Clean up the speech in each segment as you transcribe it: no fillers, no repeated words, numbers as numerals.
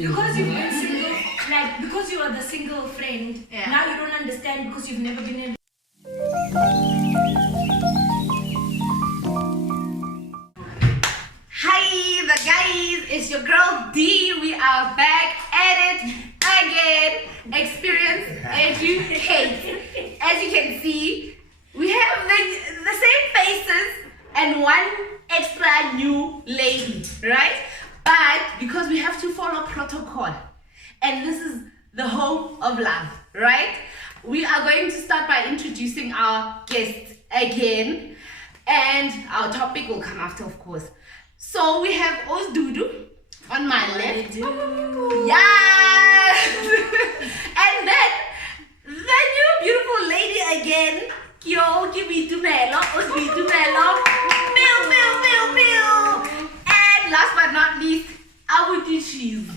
because you've been single, like because you are the single friend, now you don't understand because you've never been in. Hi, the guys, it's your girl D. We are back at it again. Experience, educate. As you can see, we have the same faces and one extra new lady, right? But because we have to follow protocol, and this is the home of love, right? We are going to start by introducing our guests again, and our topic will come after, of course. So we have Osdudu on my left. Yes! And then the new beautiful lady again, Kyo Kibitumelo, Osbitumelo, Pew. And last but not least, Awuti Cheese.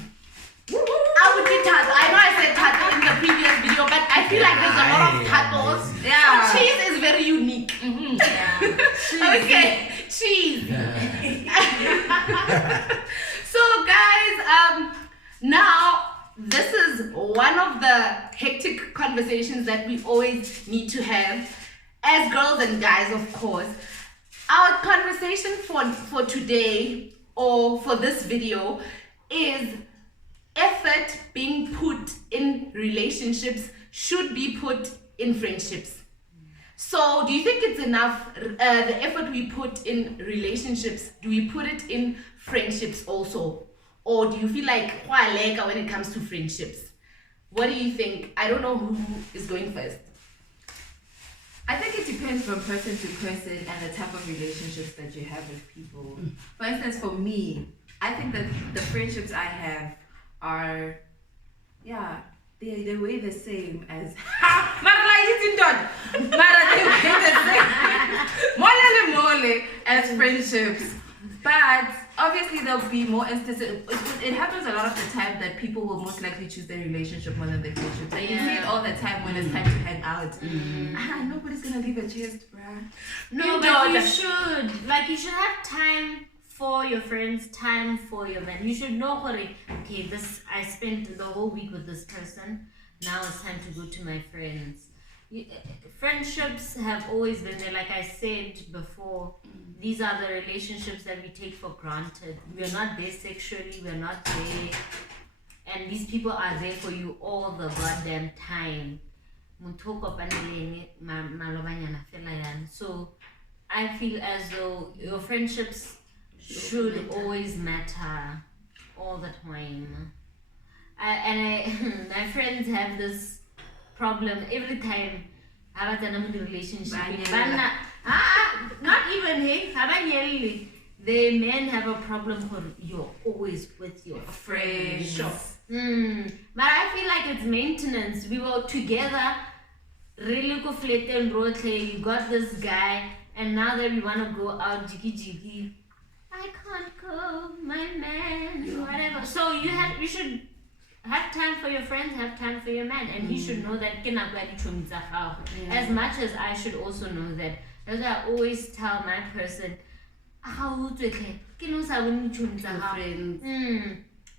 Awuti Tato. I know I said Tato in the previous video, but I feel like there's a lot of Tatos. Yeah. So cheese is very unique. Yeah. Okay, cheese. So guys, now this is one of the hectic conversations that we always need to have as girls and guys, of course. Our conversation for today or for this video is effort being put in relationships should be put in friendships. So do you think it's enough, the effort we put in relationships, do we put it in friendships also? Or do you feel like when it comes to friendships? What do you think? I don't know who is going first. I think it depends from person to person and the type of relationships that you have with people. For instance, for me, I think that the friendships I have are, they're way the same as as friendships. But obviously there'll be more instances. It happens a lot of the time that people will most likely choose their relationship more than their friendship. And you see it all the time when it's time to hang out. Nobody's gonna leave a chest, bruh. No, but you should. Like, you should have time for your friends, time for your men. You should know, okay, I spent the whole week with this person. Now it's time to go to my friends. Friendships have always been there. Like I said before, these are the relationships that we take for granted. We're not there sexually, we're not there. And these people are there for you all the goddamn time. So I feel as though your friendships should always matter all the time. My friends have this problem every time I have a relationship. Not even the men have a problem when you're always with your friends. Sure. But I feel like it's maintenance. We were together, really go flat and rotate. You got this guy, and now that we want to go out, jiggy, I can't go, my man, whatever. So you should have time for your friends, have time for your man, and he should know that as much as I should also know that. That's why I always tell my person,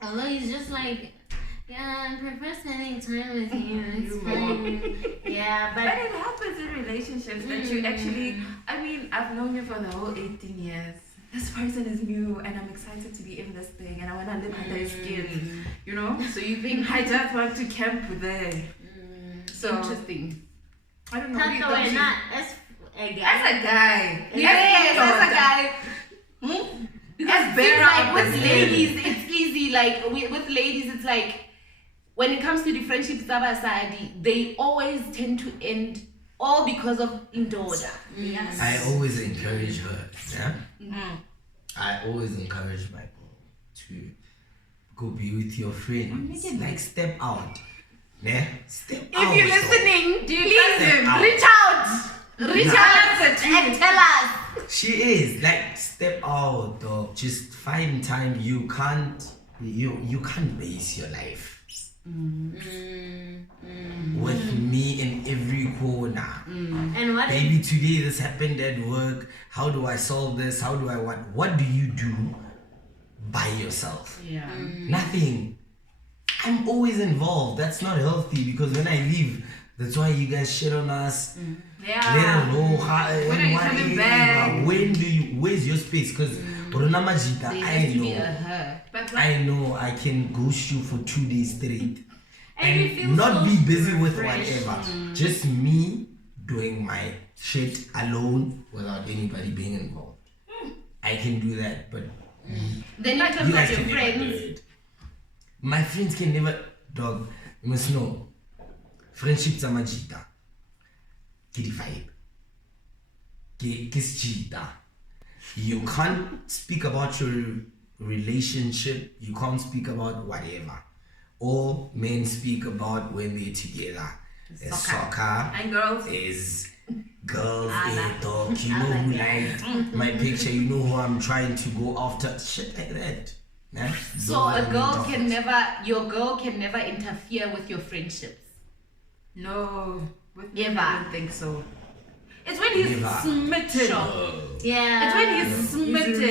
although he's just like, I prefer spending time with you. It's fine. But it happens in relationships that you actually, I've known you for the whole 18 years. This person is new and I'm excited to be in this thing and I want to live under his skin, So you think I just want to camp there. So Interesting. I don't know. As a guy. As a guy. Because like with ladies, it's easy. Like with ladies, it's like when it comes to the friendships, they always tend to end all because of indoda. Yes. I always encourage her. I always encourage my girl to go be with your friends. Like step out. Step out. If you're listening, do you please reach out. Reach out and tell us. She is like step out, dog. Just find time. You can't base your life with me in every corner. And what maybe today this happened at work. How do I solve this? How do I what do you do by yourself? Yeah. Nothing. I'm always involved. That's not healthy because when I leave, that's why you guys shit on us. Yeah. Let them know how, When are you coming back? Where's your space? Because There has to be a her. But I know I can ghost you for 2 days straight And you feel not so be busy with refreshed. whatever. Just me doing my shit alone without anybody being involved. I can do that, but Then in you terms guys of can your never do friends, it. My friends can never, dog. You must know, friendships are majita. Get the vibe. Kiss cheetah. You can't speak about your relationship. You can't speak about whatever. All men speak about when they're together. There's soccer. and girls. There's girls. They talk. You know who liked my picture. You know who I'm trying to go after. Shit like that. Yeah? so Those a are the girl topics. can never, your girl can never interfere with your friendships. No. With me, Never. I don't think so. It's when he's Never. smitten. Sure. Yeah. It's when he's smitten.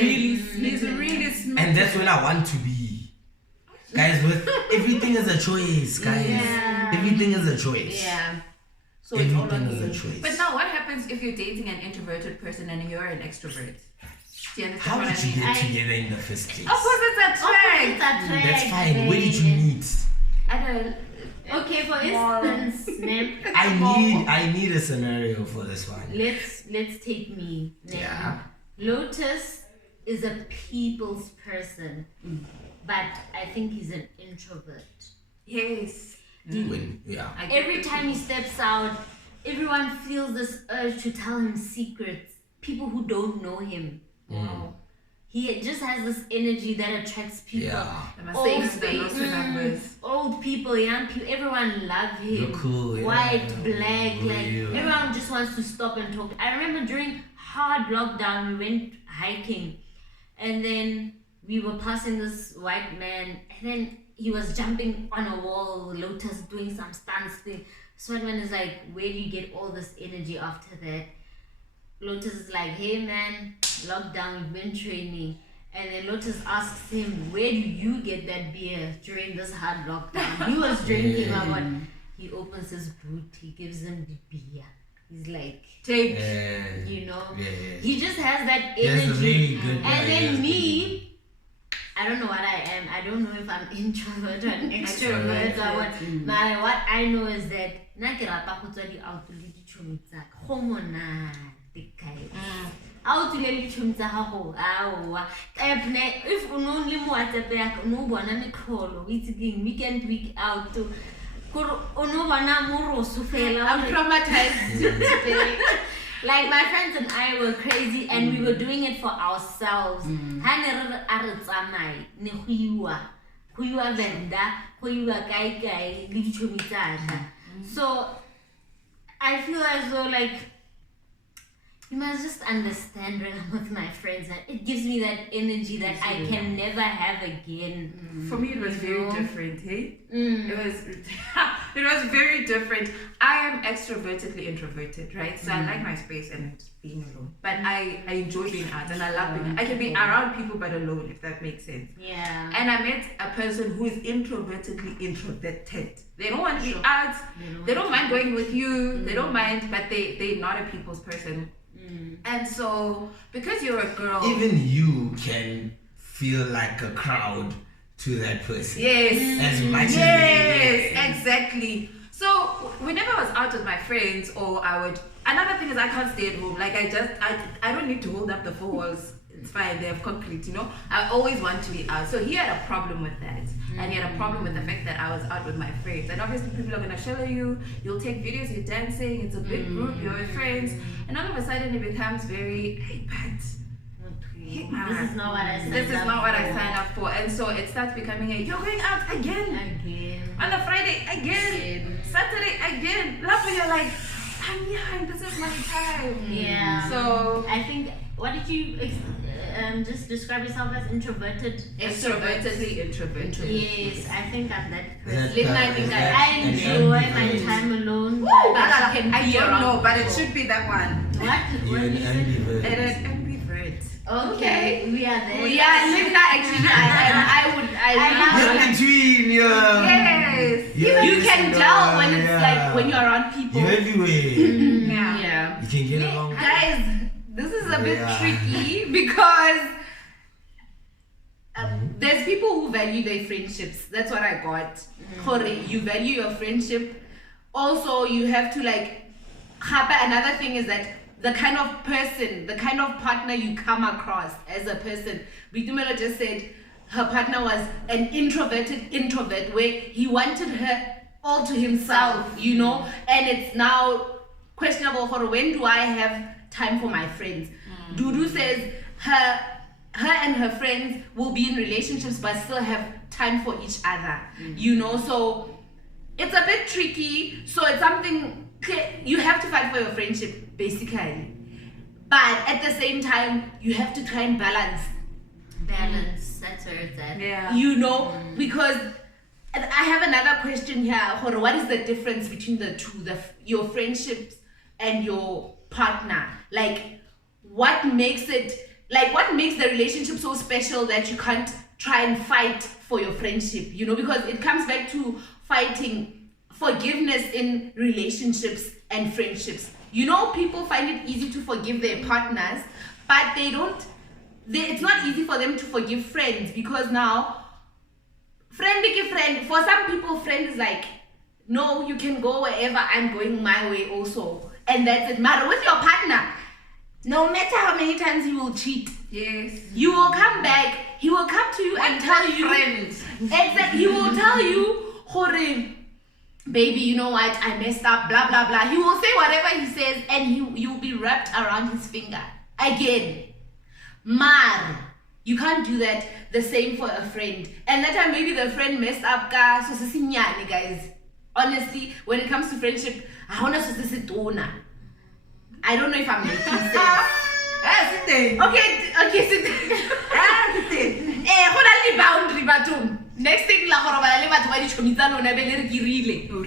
He's really smitten. And that's when I want to be. Guys, with everything is a choice, guys. Yeah. Everything is a choice. Yeah. So it's all Everything on is a you. choice. But now, what happens if you're dating an introverted person and you're an extrovert? Do you understand How what did I you mean? get together in the first place? Opposites attract. That's fine. Where did you meet? At a Okay, for Small. instance, Nep, I need a scenario for this one. let's take me. Nep. Yeah. Lotus is a people's person, but I think he's an introvert. yes. Yeah. I get Every the time he people. steps out, everyone feels this urge to tell him secrets. People who don't know him. Wow. He just has this energy that attracts people. Yeah. I'm a Old safe the lots of numbers. Old people, young people, everyone love him. You're cool, yeah. White, black, like Yeah. everyone just wants to stop and talk. I remember during hard lockdown, we went hiking, and then we were passing this white man, and then he was jumping on a wall, Lotus doing some stunts thing. Swanman is like, where do you get all this energy after that? Lotus is like, hey man, lockdown, we've been training. And then Lotus asks him, where do you get that beer during this hard lockdown? He was drinking about. He opens his boot, he gives him the beer. He's like, Take. Yeah. you know, Yeah. he just has that He has a energy. very good And yeah, then he me, I don't know what I am. I don't know if I'm introvert or an extrovert or what. But what I know is that nna ke rata go tswa di-auto le ditšhomi tsa ka. Go monate kae. A o tswile le ditšhomi tsa gago, aowa. If o ne o le mo WhatsApp ya ka, o ne o bona metlholo, o itse ke eng, weekend, week out. Kore o ne o bona moroso fela. I'm traumatized today. Like my friends and I were crazy and we were doing it for ourselves. Ha ne re a re tsamaye, ne go iwa Venda, go iwa kae le ditšhomi tsa ka. So I feel as though like you must just understand when I'm with my friends that it gives me that energy that I can never have again. For me, it was very No. different, hey? Mm. It was it was very different. I am extrovertedly introverted, right? So I like my space and being alone. But I enjoy being out and I love being out. I can be around people but alone, if that makes sense. Yeah. And I met a person who is introvertedly introverted. They don't want to be out. They don't mind going with you. They don't mind, but they're not a people's person. And so, because you're a girl, Even you can feel like a crowd to that person. yes, As much as yes, exactly. So whenever I was out with my friends, or I would, another thing is I can't stay at home. Like I don't need to hold up the four walls. It's fine. They have concrete, you know. I always want to be out. So he had a problem with that, and he had a problem with the fact that I was out with my friends. And obviously, people are gonna show you. You'll take videos. You're dancing. It's a big group. You're with friends, and all of a sudden, it becomes very, hey, but This is not what I signed this is up not what I for. signed up for. And so it starts becoming a, you're going out again. Again. On a Friday again. Saturday again. Love when you're like, I'm young, this is my time. Yeah. So I think, what did you just describe yourself as? Introverted? extrovertedly introverted. Yes, I think I'm that person. That, Late night is is that I an enjoy my ambivert? time alone. Woo, but- that can I be don't around know, but it people. should be that one. What? You're What an did you say? ambivert. It is ambivert. Okay, we are there. Yeah, Linda, actually, I I really You're between, yeah. Yes. you can tell when it's like when you're around people. You're everywhere. Yeah. You can get along. Guys, this is a bit tricky because there's people who value their friendships. That's what I got. You value your friendship. Also, you have to like. Another thing is that the kind of person, the kind of partner you come across as a person. Bitumelo just said her partner was an introverted introvert where he wanted her all to himself, you know, and it's now questionable for when do I have time for my friends. Dudu says her and her friends will be in relationships but still have time for each other, you know, so it's a bit tricky. So it's something you have to fight for your friendship basically, but at the same time you have to try and balance, that's where it's at. you know, because I have another question here. What is the difference between the two, your friendships and your partner? Like what makes the relationship so special that you can't try and fight for your friendship, you know, because it comes back to fighting forgiveness in relationships and friendships. You know, people find it easy to forgive their partners, but it's not easy for them to forgive friends, because now friend, for some people friend is like, no, you can go wherever, I'm going my way also, and that's it. Matter with your partner, no matter how many times he will cheat, Yes. you will come back, he will come to you and tell you, exactly, he will tell you, baby, you know what, I messed up, blah blah blah. He will say whatever he says and you'll be wrapped around his finger again. Man, you can't do that. The same for a friend. And that time maybe the friend messed up, guys. Honestly, when it comes to friendship, I don't know if I'm making sense. Okay, sit boundary batum. Next thing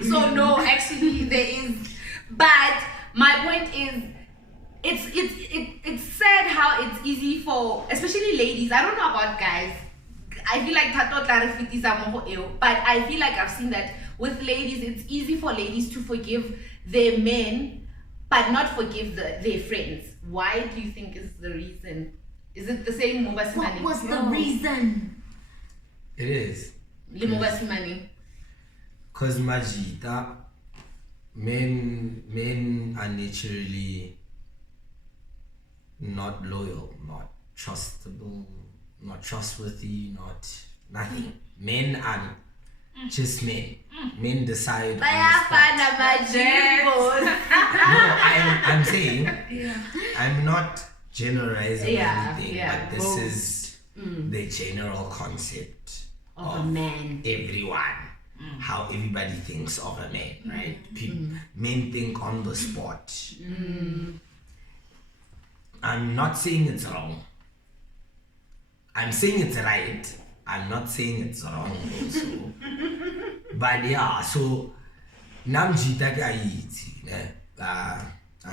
so no, actually there is, but my point is it's sad how it's easy for especially ladies. I don't know about guys. I feel like but I feel like I've seen that with ladies, it's easy for ladies to forgive their men but not forgive their friends. Why do you think is the reason? Is it the same? What was the reason? It is. Because Majita, men are naturally not loyal, not trustable, not trustworthy, nothing. Men are just men. Men decide. I'm saying, I'm not generalizing anything, but this is the general concept of a man. Everyone. How everybody thinks of a man, right? Men think on the spot. I'm not saying it's wrong. I'm saying it's right. I'm not saying it's wrong also. But yeah, so Namjita I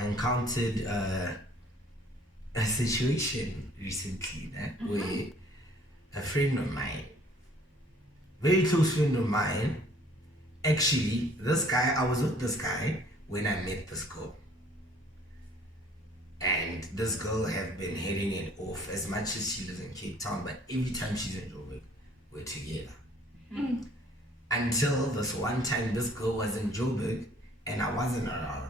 encountered a situation recently where a friend of mine, very close friend of mine, actually, I was with this guy when I met this girl. And this girl have been heading it off as much as she lives in Cape Town, but every time she's in Joburg, we're together. Until this one time, this girl was in Joburg and I wasn't around.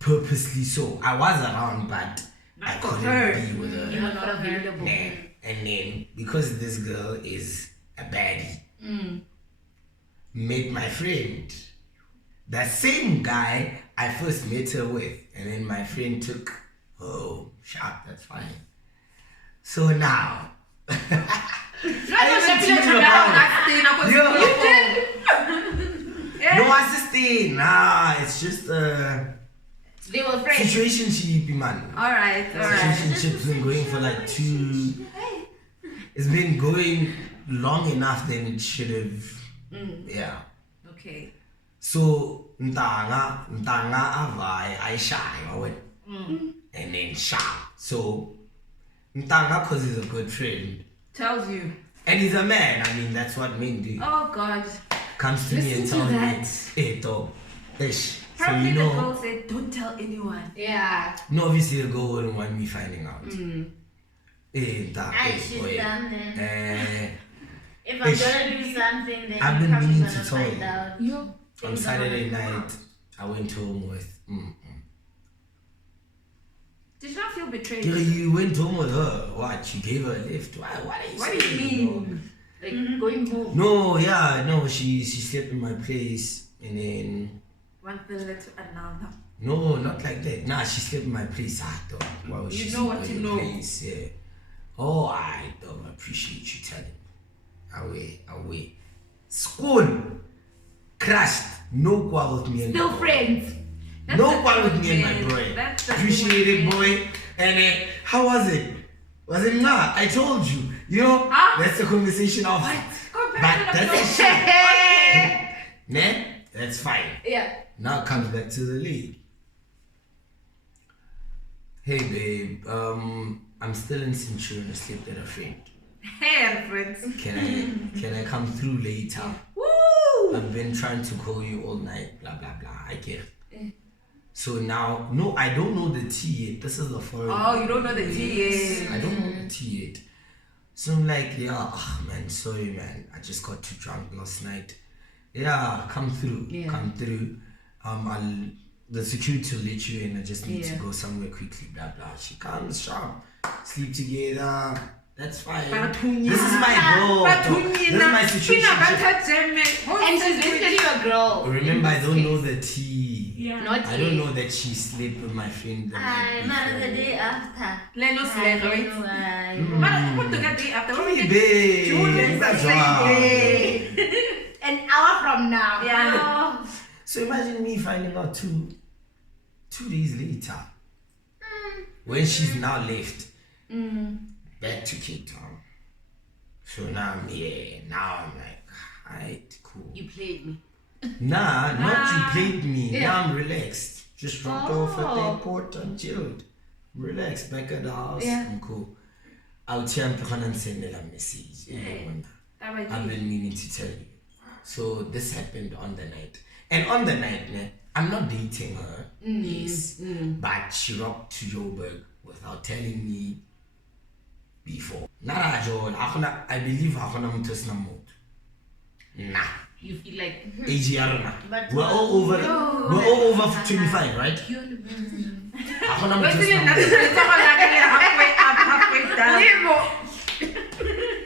Purposely so. I was around, but I couldn't be with her. You were not available. And then, because this girl is a baddie, met my friend. That same guy I first met her with, and then my friend took, sharp, that's fine. So now, it's just they were friends. Situationship, man. Alright. Situationship's been going for like it's been going long enough than it should have. Yeah. Okay. So Ntanga avai I shy and then sharp. So Ntanga, because he's a good friend, Tells you And he's a man. I mean, that's what men do. Oh God. Comes to me and Listen to tells me, that. hey, though, ish. So Probably you the know, girl said, don't tell anyone. Yeah. no, obviously the girl wouldn't want me finding out. Mm. Hey, that, Aye, hey, she's boy. done then. If I'm Ish. gonna do something, then I've you're been probably meaning gonna to tell find you. out. You. On Things are Saturday gonna come night, out. I went home with. Did you not feel betrayed? You went home with her. What? You gave her a lift. Why? What are you What do saying? you mean? Like going home. No, yeah, no. She slept in my place, and then One thing led to another. no, not like that. Nah, she slept in my place. I thought, why would You she know sleep what in you your know. place? Yeah. Oh, I don't appreciate you telling me. Away. School crashed. No quarrel with me and Still my boy. friends. That's No the quarrel with thing me and my with boy. men. That's the thing Appreciate with it, men. boy. And how was it? Was it not? I told you. You know, Huh? that's the conversation of. Compared But to the that's girl. the shit. Nah, that's fine. Yeah. Now it comes back to the league. Hey babe, I'm still in Centurion. I slept at a friend. Hey, friends. Can I come through later? Woo! I've been trying to call you all night. Blah blah blah. I get. So now, no, I don't know the tea yet. This is the foreign. Oh, you don't know the tea yet. I don't know the tea yet. So I'm like, yeah, man, sorry, man. I just got too drunk last night. Yeah, come through. Yeah. Come through. The security will let you in. I just need to Yeah. go somewhere quickly. Blah blah. She comes sharp. Sleep together. That's fine. Bathunya. This is my girl. This is my situation. And she's literally your girl. Remember, I don't know the tea. Yeah. Not I don't know that she slept with my friend the Aye, night man, the before. day after. Leno Aye, celebrate. aye. But what to get day after? What we Hey, get? babe. June That's is right. An hour from now. Yeah. Oh, So imagine me finding out two days later when she's now left back to Cape Town. So now I'm here. Now I'm like, alright, cool. You played me. Nah, not you played me. Yeah. Now I'm relaxed. Just dropped off at the Oh. airport and chilled. Relaxed back at the house. Yeah. I'm cool. I'll tell you and send a message. I've been meaning to tell you. So this happened on the night. And on the night, ne, I'm not dating her. Yes. But she rocked to Joburg without telling me before. Nara Joel, I believe hakuna mtu sina moto. Nah. You feel like AGR. But We're all over. We're all over 25, right? Hakuna mtu sina moto.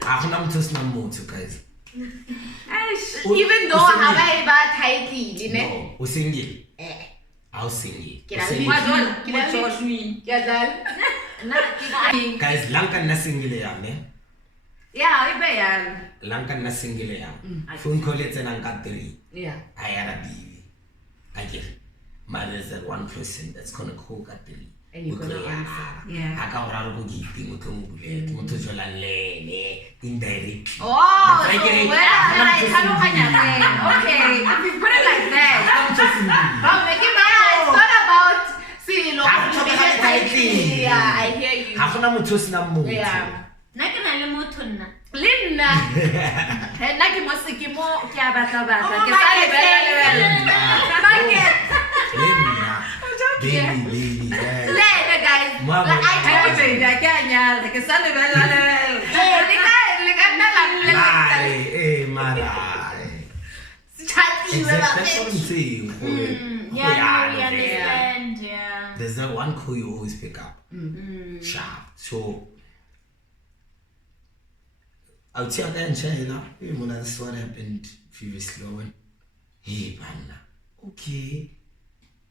Hakuna mtu sina moto, guys. even though Hawaii tightly, you know. No, usingile. I'll sing it. Get out Usingile. Guys, lanka na singile yam, ne? Yeah, ibe yan. Lanka na singile yam. Phone call it and anka 3. Yeah. I had a baby. I get it. But there's that one person that's gonna call at 3. And you're gonna answer. Yeah. Aka go gifting motho mbule. Motho jola lene indirect. Oh, Like, so eh, well, hakuna I mtu don't singile. Okay, if you put it like that. Hakuna mtu singile. But make it it's not about see look Hakuna tightly. Yeah, I hear you. Hakuna mtu sina moto. Yeah. Nakina le motho nna. Linda. Nna ke mo se ke mo ke a batla batla Oh, ke sa bucket, lebella bucket. Baby, yeah. Later, guys. Mama. Like, I Hey, told you. baby, I can't nyala ke sa lebella Hey, Hey, Mara. chatty That's what I'm saying. Yeah, no, we understand. Yeah. There's that one call you always pick up. Sharp. So I'll tell that in China. That's what happened previously. I went, hey, man. Okay.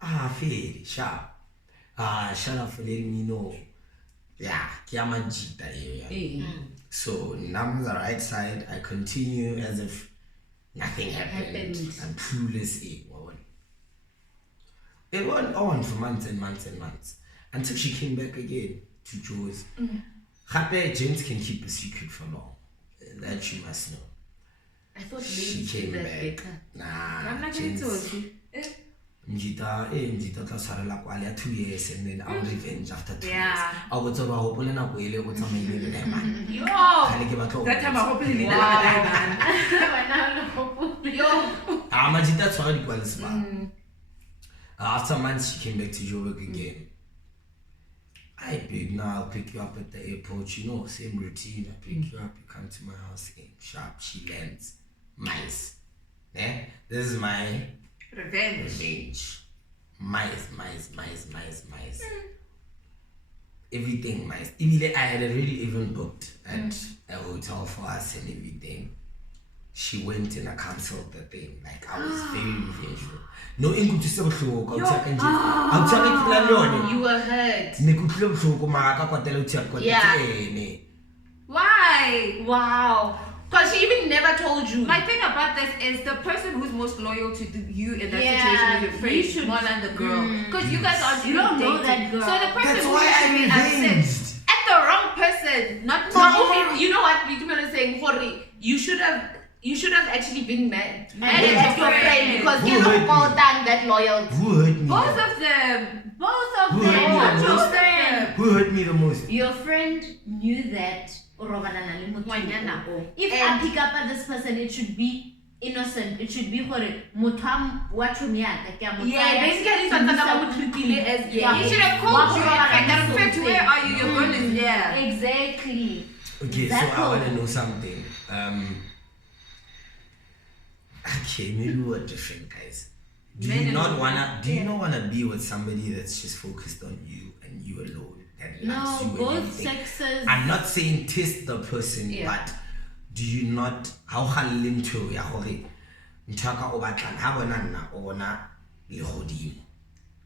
Fair, sharp. Shut up for letting me know. Yeah, Kiama Jita area. So now I'm on the right side. I continue as if nothing happened. I'm clueless. It went on for months and months and months until she came back again to Joe's. Happy James can keep a secret for long. That you must know. I thought She ladies came did that back. better. Nah, I'm not gonna James, told you. Njita tla tshwarela kwa le 2 years and then I'll revenge after 2 years. Yeah. I would say hopefully na go ile go tsamaile le man. Yo, Khale ke batla That time I hope you need that. yo. Majita tshwara di kwa le seba. After months she came back to Joburg again. I big now, I'll pick you up at the airport, you know, same routine. I pick you up, you come to my house again, sharp, she lands. Mice. Eh? This is my revenge. Mice. Everything mice. Even I had already even booked at a hotel for us and everything. She went and I cancelled the thing. Like I was very revengeful. No English to say You were hurt. Why? Wow. Because she even never told you. My thing about this is the person who's most loyal to you in that Yeah, situation is your you friend should- more than the girl. Because you guys are You don't know dating. that girl. So the person That's who why should be I upset revenged. at the wrong person, not You know what? Bituma is saying, Hori, you should have actually been mad at your your friend. friend because Who you hurt know me? that loyal. Who hurt me? both of them. Who hurt me Not the your most? friend. Who hurt me the most? Your friend knew that Wanyana. if And- I pick up at this person, it should be innocent. It should be for Mutam Wachumiaka. Yeah, basically it's what as Yeah. He should have called you. In fact, where are you? Your girl is there. Exactly. Okay, so That's I all. want to know something. Okay, maybe we're different, guys. Do Men you and not women. wanna be with somebody that's just focused on you and you alone? That loves No, you both and everything? sexes. I'm not saying test the person, Yeah. but do you not how khallim to ya hore ntaka o batlang ha bona nna o bona le godimo.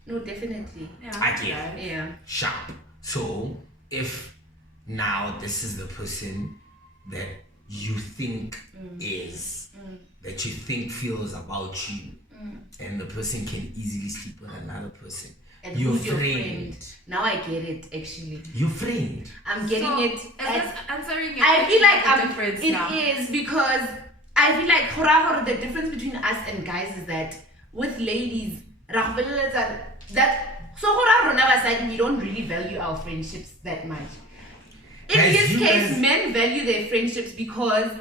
No, definitely. Okay. Yeah. Sharp. So if now this is the person that you think is that you think feels about you and the person can easily sleep with another person. And Your who's your friend. friend? Now I get it actually. Your friend. I'm getting So, it. Is as- this answering your I feel like question, the difference now? it is because I feel like hora, the difference between us and guys is that with ladies, that so hora rona basadi, we don't really value our friendships that much. In Guys, his you case, guys- men value their friendships because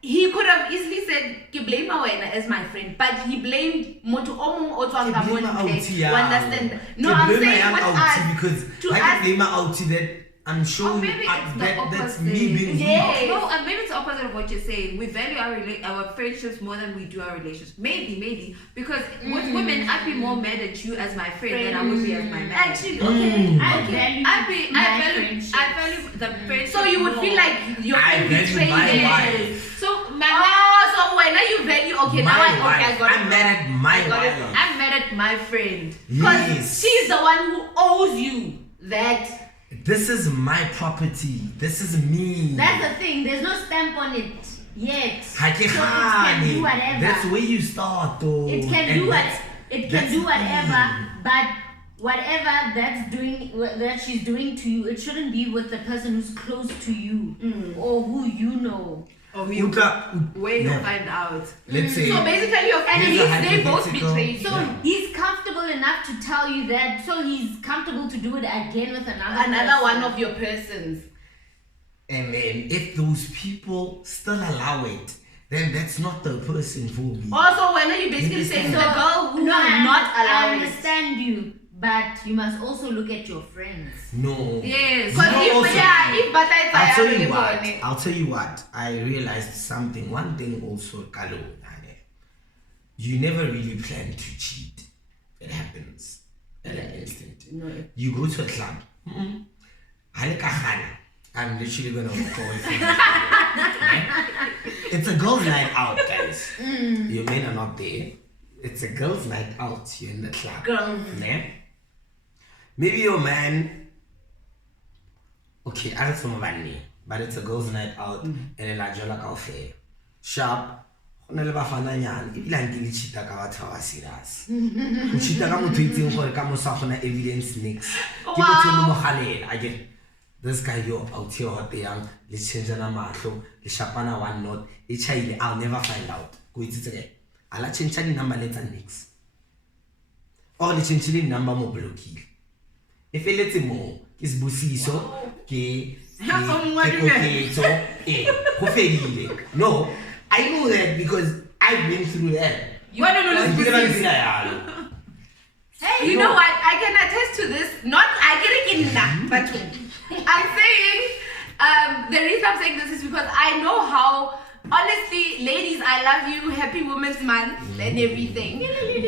he could have easily said, "Ke blame Awena as my friend," but he blamed Moto Omong Otwang Ke blame Gabon. Auti You yang. understand? No, Ke I'm blame saying yang with Auti us. because to I us- can blame Auti that I'm showing maybe it's the that's opposite. me being Yeah. No, and maybe it's the opposite of what you're saying. We value our friendships more than we do our relationships. Maybe because with women, I'd be more mad at you as my friend than I would be as my man. Actually, okay. I Okay. value I value the friendship. So you would more. feel like your I friend value betrayed my you. wife. So my Oh, so when you value, okay, now my I wife. got it. I'm mad at my I got it. wife. I'm mad at my friend. Because Yes. she's the one who owes you that. This is my property. This is me. That's the thing. There's no stamp on it yet. So Hake it can do khane. whatever. That's where you start though. It can And do what that's- it can that's do the whatever, thing. but whatever that she's doing to you, it shouldn't be with the person who's close to you or who you know. Oh, Mm. Wait to Yeah. find out. Let's say So basically, your Here's a enemies, they both hypothetical- betrayed you. So Yeah. he's comfortable enough to tell you that. So he's comfortable to do it again with another Another person. one of your persons. and then if those people still allow it, then that's not the person for me. Also, when are you basically saying the girl who will not allow I it? understand you, but you must also look at your friends. No. Yes. Because No, if, also- if Bata is I'll tell you really what. funny. I'll tell you what. I realized something. One thing also, Kalo, you never really plan to cheat. It happens at an instant. No. You go to a club. I'm literally gonna walk away from this. It's a girls' night out, guys. Your men are not there. It's a girls' night out. You're in the club. Girls. Ne? Maybe your man. Okay, I don't know, but it's a girls' night out, and then I join like cafe. Sharp. Ona le bafana nyana e bila nke le cheata ka batho ba serious o cheata ka motho itseng gore ka mosa gona evidence next ke motho le mogalela I get this guy yo out here hot young le changeana mahlo le shapana one note e chaile I'll never find out go itsitse ke ala change di number let's next or le change number mo blokile e feletse mo ke Sibusiso ke koketso go fedile. No, I know that because I've been through that. You want to know this? Hey, you know what? I can attest to this. Not I get it in that, but I'm saying the reason I'm saying this is because I know how. Honestly, ladies, I love you. Happy Women's Month and everything.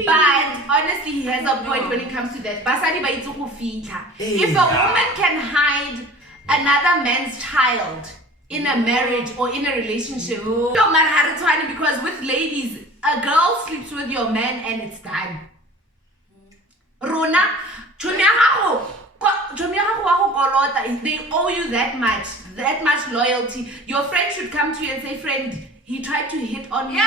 But honestly, he has a point when it comes to that. If a woman can hide another man's child in a marriage or in a relationship, no matter how it's funny, because with ladies, a girl sleeps with your man and it's done. Rona, they owe you that much loyalty. Your friend should come to you and say, friend, he tried to hit on me.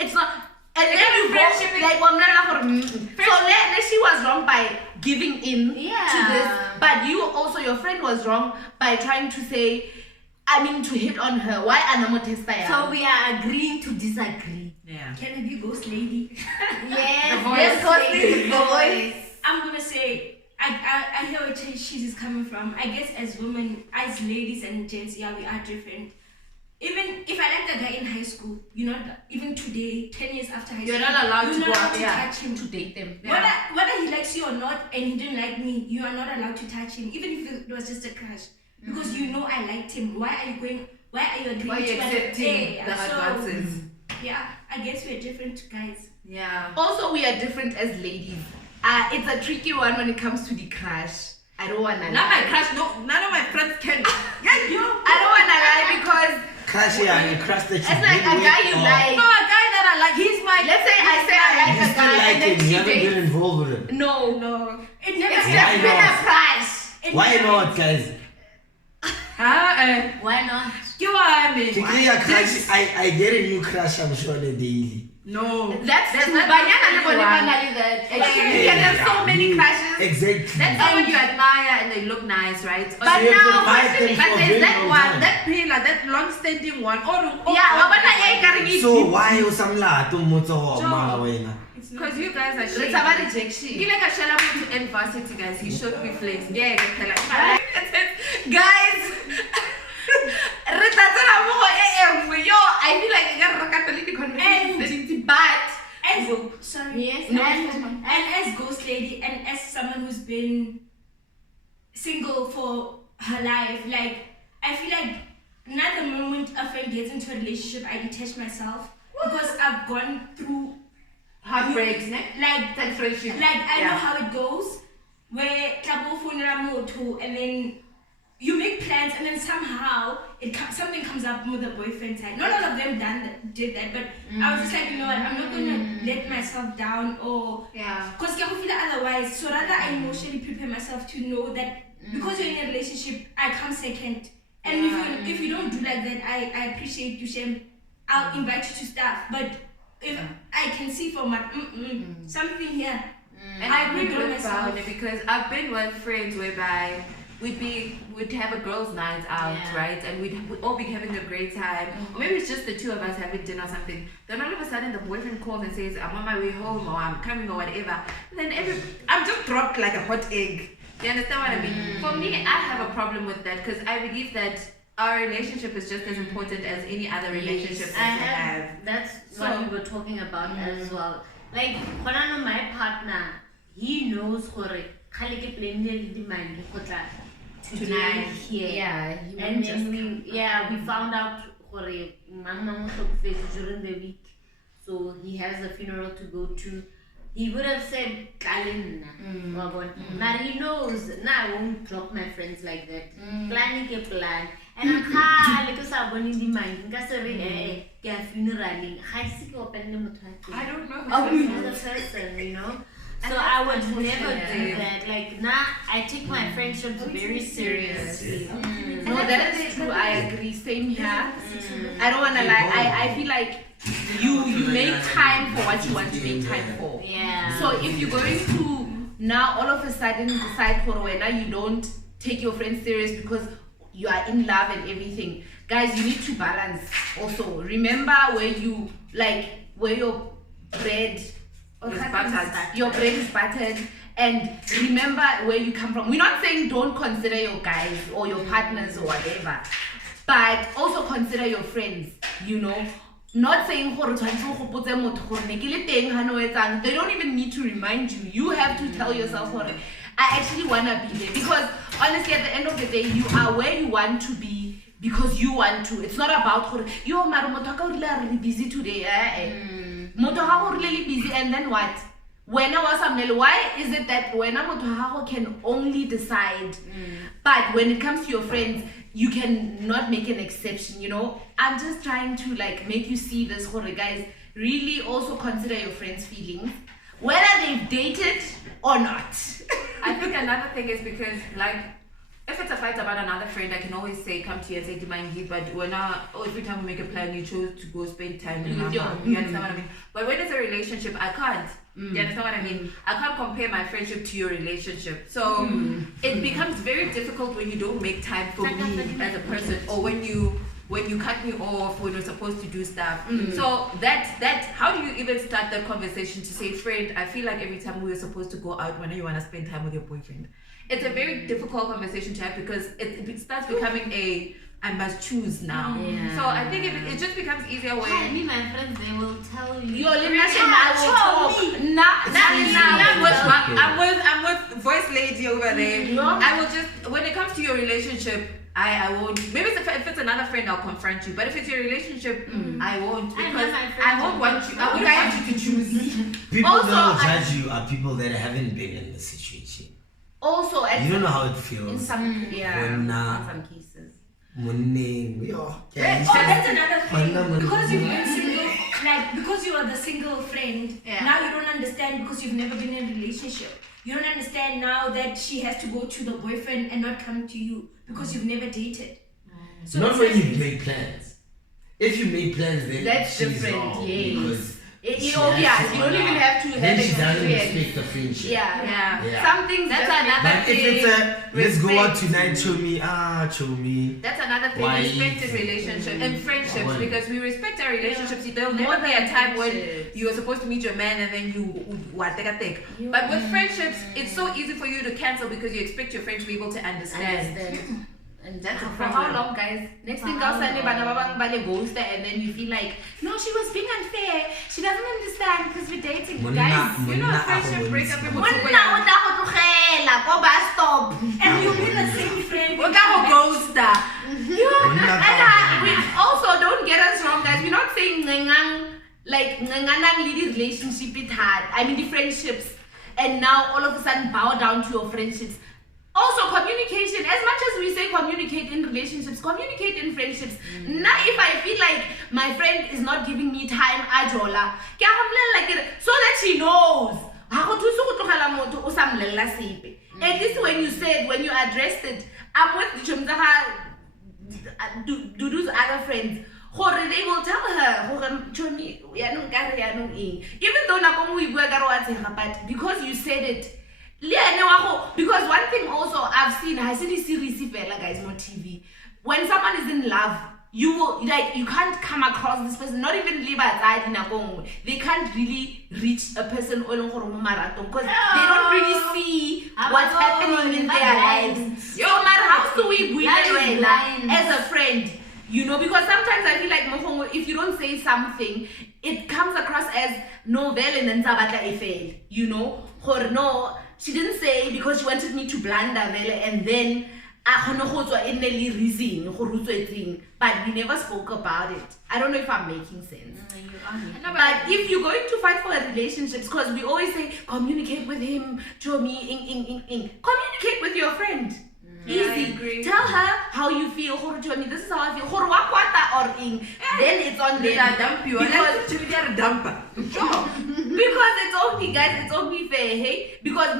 It's not. And then you go like, so she was wrong by giving in to this, but you also, your friend was wrong by trying to say, to hit on her. Why anamotesta? So we are agreeing to disagree. Yeah. Can it be ghost lady? Yes, Ghost lady, the voice. I'm gonna say I hear where she's coming from. I guess as women, as ladies and gents, yeah, we are different. Even if I like the guy in high school, even today, 10 years after high school, You're not allowed to go out touch him, to date them. Whether he likes you or not, and he didn't like me, you are not allowed to touch him, even if it was just a crush, because you know I liked him. Why are you agreeing Why are you accepting the advances? Yeah, I guess we're different guys. Yeah. Also, we are different as ladies. It's a tricky one when it comes to the crush. I don't wanna Not my lie. crush. No, none of my friends can. Yeah, you. I don't wanna lie because Crush, a crush that you it's like a guy you like. No, a guy that I like. He's my. Let's say I like You a still guy like and then him, you she haven't been dates. involved with him. No. It never It's Why just been a not? crush. Why not, guys? Why not? You are me. To create a crush, I get a new crush, I'm sure, on a daily. No. That's true. not Banyana everyone. never that. You can have so many crushes. Exactly. That's someone you admire and they look nice, right? But you have to now, fight them But for a there's very that long one, time. that pillar, that long-standing one. So why you some la to motso mara wena? Because you guys are Let's shady. have a rejection. He like a shella to end varsity, guys. He showed me flames. Yeah, Guys, I feel like I got a Catholic conversation, but Sorry. Yes, And as ghost lady and as someone who's been single for her life, like I feel like not the moment a friend gets into a relationship, I detach myself because I've gone through heartbreaks, ne? like That friendship. Like I know how it goes, where tabo funera moto and then you make plans and then somehow something comes up with the boyfriend side. Not all of them did that, but I was just like, you know what, I'm not gonna let myself down or because I feel otherwise. So rather I emotionally prepare myself to know that because you're in a relationship, I come second. And if you don't do like that, I appreciate you, Shem. I'll invite you to stuff, but if I can see from my something here. And I agree with Paula because I've been with friends whereby we'd have a girls' night out, right? And we'd all be having a great time. Or maybe it's just the two of us having dinner or something. Then all of a sudden the boyfriend calls and says, I'm on my way home or I'm coming or whatever. And then I'm just dropped like a hot egg. You understand what I mean? For me, I have a problem with that because I believe that our relationship is just as important as any other relationship that we have. That's what we were talking about as well. Like, my partner, he knows tonight here. And then we found out during the week, so he has a funeral to go to. He would have said but he knows I won't drop my friends like that. Planning a plan. And I'm because I want in the mind. Funeral. I don't know. The person, So I would never do that. Like I take my friendships very seriously. No, that is true. I agree. Same here. I don't wanna lie. I feel like you make time for what you want to make time for. Yeah. So if you're going to now all of a sudden decide for when you don't take your friends serious because you are in love and everything, guys, you need to balance. Also, remember where your bread It's buttered. Your brain is buttered. And remember where you come from. We're not saying don't consider your guys or your partners or whatever, but also consider your friends, you know. Not saying they don't even need to remind you. You have to tell yourself, I actually want to be there. Because honestly, at the end of the day, you are where you want to be because you want to. It's not about, yo, really busy today. Really busy, and then what? Why is it that when a can only decide, but when it comes to your friends, you can not make an exception, you know? I'm just trying to like make you see this, guys. Really also consider your friends' feelings, whether they've dated or not. I think another thing is because, like, if it's a fight about another friend, I can always say, come to you and say, Dimangi, but every time we make a plan, you chose to go spend time with you understand what I mean? But when it's a relationship, I can't. You understand what I mean? I can't compare my friendship to your relationship. So it becomes very difficult when you don't make time for me as a person, or when you cut me off when you're supposed to do stuff. So that how do you even start that conversation to say, friend, I feel like every time we're supposed to go out, when you want to spend time with your boyfriend? It's a very difficult conversation to have because it starts becoming I must choose now. Yeah. So I think it just becomes easier when My friends, they will tell you. Your listeners, I will talk. I'm with voice lady over there. I will just, when it comes to your relationship, I won't. Maybe if it's another friend, I'll confront you. But if it's your relationship, I won't, because I won't want you. I won't want you to choose. People Also, that will judge you are people that haven't been in the situation. Also, You don't know how it feels. in some When, in some cases. That's another thing. When- Because you've been single, like because you are the single friend, Yeah. now you don't understand because you've never been in a relationship. You don't understand now that she has to go to the boyfriend and not come to you because you've never dated. So Not it's when like- you've made plans. If you made plans, then That's she's different, wrong, yes. because You she know, has yeah, to you don't even allow- have to then have she doesn't experience. respect the friendship. Yeah. Yeah. Some things That's different. another But if it's let's go out Respect. tonight, show me, That's another thing, Why? respect in relationships and friendships, Why? because we respect our relationships. There'll More never be a than time when friendships. you are supposed to meet your man and then you take. But with friendships, it's so easy for you to cancel because you expect your friend to be able to understand. And That's a For how problem. long, guys? Next thing, For how Sani long? bana ba bang ba le ghost, and then you feel like, no, she was being unfair. She doesn't understand because we're dating, guys. You know, friendship breakup in Monna o tla go tlogela ko bus stop. And you'll be the same friend. We also Don't get us wrong, guys. We're not saying nganang lady relationship is hard. I mean the friendships, and now all of a sudden bow down to your friendships. Also communication. As much as we say communicate in relationships, communicate in friendships. Now if I feel like my friend is not giving me time, I jola. Like it, so that she knows. At least when you said, when you addressed it, I'm with Dudu's other friends. They will tell her, even though but because you said it. Because one thing also I've seen, I see this series guys, not TV. When someone is in love, you will you can't come across this person, not even live outside in a gong. They can't really reach a person because they don't really see what's happening in their lives. No matter how do we as a friend, you know, because sometimes I feel like if you don't say something, it comes across as no fail, you know, or no. She didn't say because she wanted me to blunder and then reason, but we never spoke about it. I don't know if I'm making sense. But if you're going to fight for a relationship, because we always say communicate with him, show me, communicate with your friend. Easy. I agree. Tell her how you feel. This is how I feel. Then it's on them. Because it's only, guys, it's only fair, hey? Because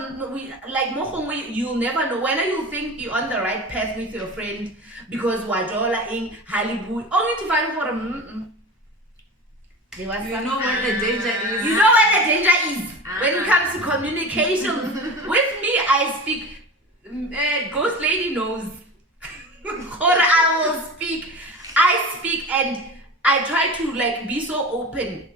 you'll never know. When you think you're on the right path with your friend, because wajola in Hollywood, only to find for You know where the danger is. You know where the danger is when it comes to communication. With me, I speak. Ghost lady knows. Or I will speak. I speak and I try to be so open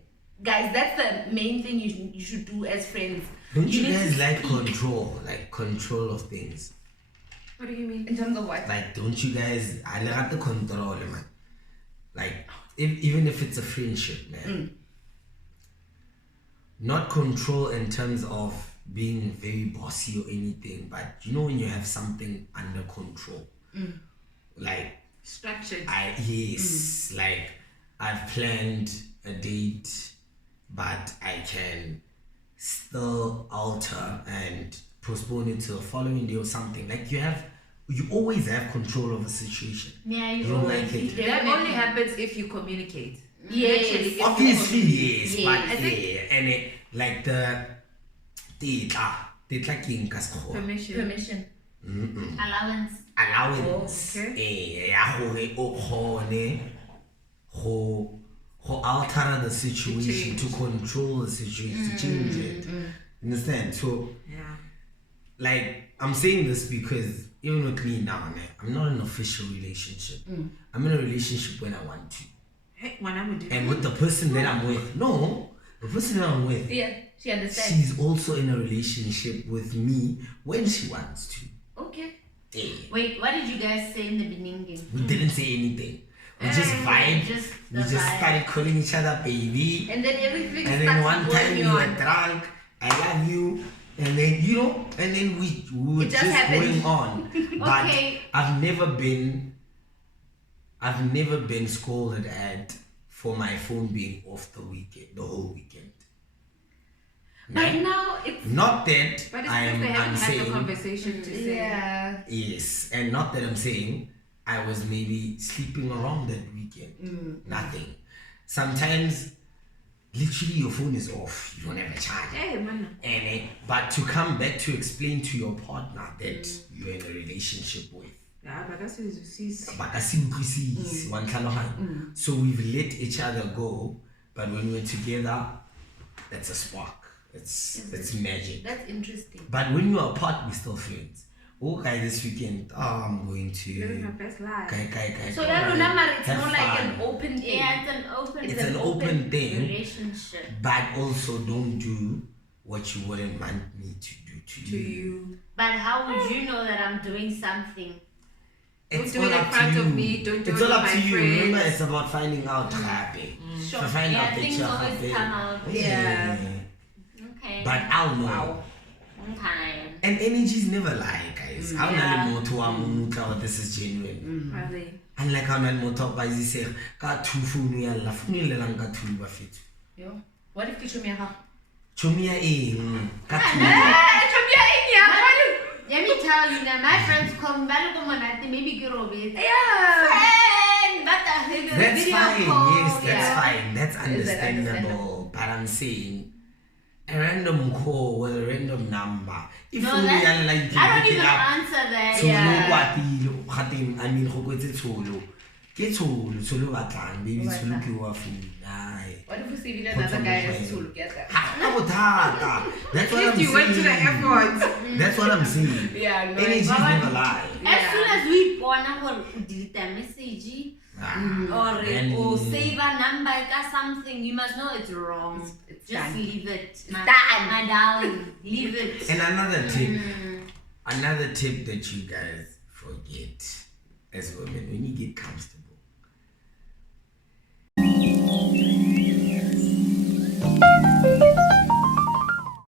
guys, that's the main thing you should do as friends. Don't you need to guys like speak. control of things? What do you mean? In terms of what? Like, don't you guys? I like the control, man. Like, even if it's a friendship, man. Not control in terms of being very bossy or anything, but you know when you have something under control, like Structured. like I've planned a date, but I can still alter and postpone it to the following day or something. Like you always have control of a situation. Yeah, you You don't always like it. do. That only happens if you communicate. Yes. Literally, if you Obviously, yes, Yes. but I think- yeah, and it, like the king Permission. Permission. Allowance. allowance Oh, okay. ya gore o kgone go alter the situation, to control the situation, to change it. Understand? So Yeah. like I'm saying this because even with me now, I'm not in an official relationship. I'm in a relationship when I want to. Hey, when I'm with you. And with the person that I'm with, the person that I'm with, Yeah, she understands. she's also in a relationship with me when she wants to. Okay. Yeah. Wait, what did you guys say in the beginning? We didn't say anything. We just vibed. Just We the just vibe. started calling each other baby. And then everything And starts then one time going we on. were drunk. I love you. And then and then we were It just just happened. going on. But Okay. I've never been scolded at for my phone being off the whole weekend. But Right? now it's Not that But it's I'm because they haven't had the saying conversation to say. yeah. yes, and not that I'm saying I was maybe sleeping around that weekend. Nothing. Sometimes, literally, your phone is off. You don't have a charge. Hey, man. But to come back to explain to your partner that you're in a relationship with, Yeah, but that's what you see. ba ka se utlwisise, wa ntlhaloganya. So we've let each other go, but when we're together, that's a spark. It's magic. That's interesting. But when you're apart, we're still friends. Okay, this weekend, I'm going Living her to. best life. So that remember, it's Have more like an fun. open thing. Yeah, it's an open. It's an open thing, relationship. but also don't do what you wouldn't want me to do to To you. you. But how would you know that I'm doing something? It's Don't do all it in up to front of you. me, don't do It's it all with up my to you. friends. Remember, it's about finding out happy. Sure. To find Yeah, out that things you're always happy. come out. Yeah. Okay. But I'll know. Wow. Okay. And energies never lie, guys. How Yeah. many motho wa mutla or this is genuine. Are they? Unlike how many motho ba say ka two phone ya la phone le lang ka two ba fethu. Yo. What if you show me a hug? Chomi ya eng ka two. Let me tell you now, my friends come back on my maybe get over it. Yeah. Friend, but the That's video fine. call. Yes, that's Yeah. fine. That's Is that understandable. But I'm saying a random call with a random number. If No, you that- real like I don't even up, answer that. so Yeah. no kwatile gateng I mean go kwetse tsholo. Ke tsholo batlang baby Wa tsholo batlang. ke wa phone. Ai. What if we see another guy that's too together? Ha na bothata. That's what If I'm you went to the saying. airport. That's what I'm saying. Yeah, no. Energies Baba- never lie. As soon as we wanna go delete a message or and- save a number or something, you must know it's wrong. It's Just done. leave it. My, done. my darling, leave it. And another tip that you guys forget as women, when you get comfortable.